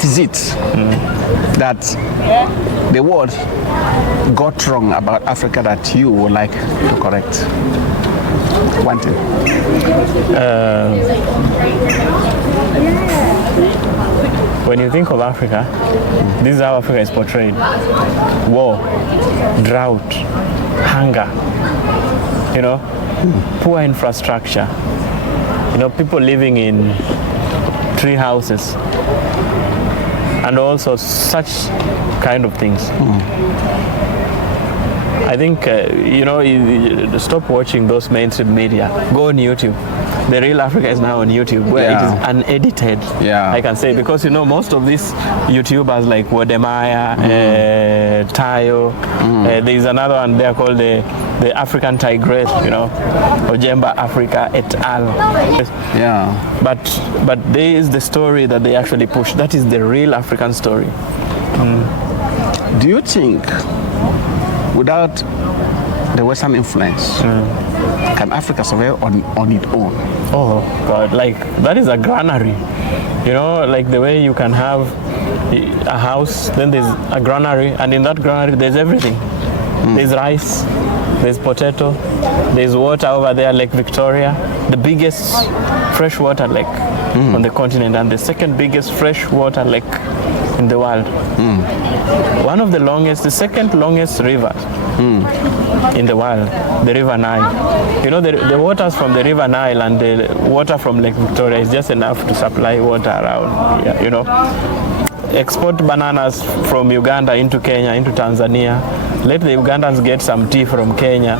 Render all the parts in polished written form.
what is it that the world got wrong about Africa that you would like to correct? One thing. When you think of Africa, this is how Africa is portrayed. War, drought, hunger, poor infrastructure, people living in tree houses, and also such kind of things. I think, stop watching those mainstream media. Go on YouTube. The Real Africa is now on YouTube, where it is unedited, I can say, because, most of these YouTubers like Wodemaya, Tayo, there's another one there called the African Tigress, Ojemba Africa et al. But there is the story that they actually push. That is the real African story. Do you think without the Western influence, can Africa survive on its own? Oh God, that is a granary. Like the way you can have a house, then there's a granary, and in that granary there's everything. There's rice, there's potato, there's water over there, Lake Victoria, the biggest freshwater lake on the continent, and the second biggest freshwater lake in the world. One of the second longest river in the world, the River Nile. The waters from the River Nile and the water from Lake Victoria is just enough to supply water around here, Export bananas from Uganda into Kenya, into Tanzania. Let the Ugandans get some tea from Kenya.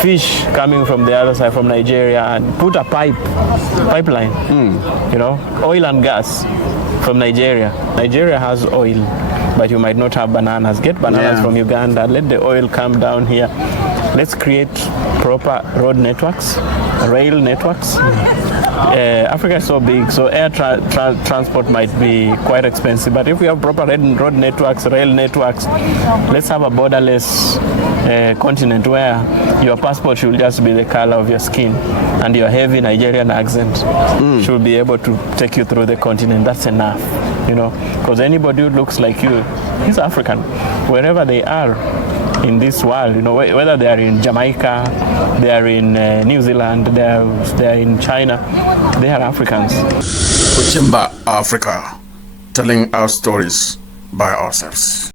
Fish coming from the other side, from Nigeria, and put a pipeline. Oil and gas from Nigeria. Nigeria has oil, but you might not have bananas. Get bananas from Uganda. Let the oil come down here. Let's create proper road networks, rail networks. Africa is so big, so air transport might be quite expensive. But if we have proper road networks, rail networks, let's have a borderless continent where your passport should just be the color of your skin, and your heavy Nigerian accent should be able to take you through the continent. That's enough, because anybody who looks like you is African, wherever they are in this world, whether they are in Jamaica, they are in New Zealand, they are in China, they are Africans. Ojemba Africa, telling our stories by ourselves.